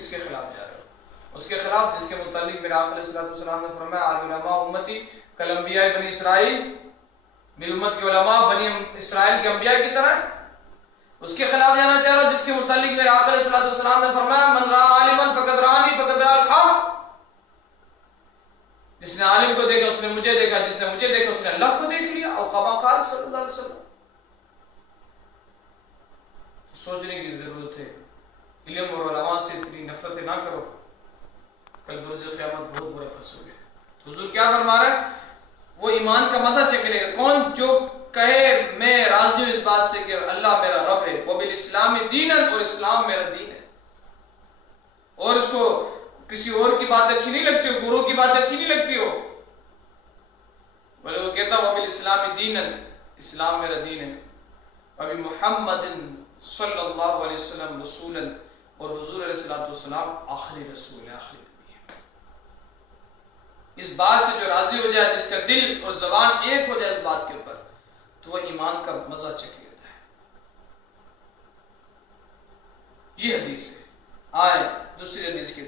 किसके खिलाफ जा रहे हो? उसके खिलाफ जिसके मुतालिक मेरे आका अलैहिस्सलाम ने फरमाया अल उलमा उम्मती कल अंबिया बनी इसराइल, मेरी उम्मत के उलमा बनी इसराइल के अंबिया की तरह। उसके खिलाफ जाना चाह रहा हो जिसके मुतालिक मेरे आका अलैहिस्सलाम ने फरमाया मन रा आलिमन फकद रानी फकद राल हक, जिसने आलिम को देखा उसने मुझे देखा, जिसने मुझे देखा उसने अल्लाह को देख लिया। और कमा क़ाल सल्लल्लाहु अलैहि वसल्लम। सोचने की जरूरत है, इल्म और उलमा से इतनी नफरतें ना करो, कल रोज़ क़यामत बहुत बुरा फंसोगे। तो हुजूर क्या फरमा रहे हैं? वो ईमान का मजा चख लेगा कौन जो कहे मैं राजी हूं इस बात से कि अल्लाह मेरा रब है, वो बिल इस्लाम दीनन, और इस्लाम मेरा दीन है, और उसको किसी और की बात अच्छी नहीं लगती हो, गुरु की बात अच्छी नहीं लगती हो, बोले वो कहता वो बिल इस्लाम दीनन, इस्लाम मेरा दीन है, अभी मुहम्मदिन सल्लल्लाहु अलैहि वसल्लम रसूलन, और हुजूर अलैहिस्सलातु वस्सलाम आखिरी रसूल है, आखिरी नबी है। इस बात से जो राजी हो जाए, जिसका दिल और ज़बान एक हो जाए इस बात के ऊपर, तो वह ईमान का मजा चख लेता है। ये हदीस है। आए दूसरी हदीस की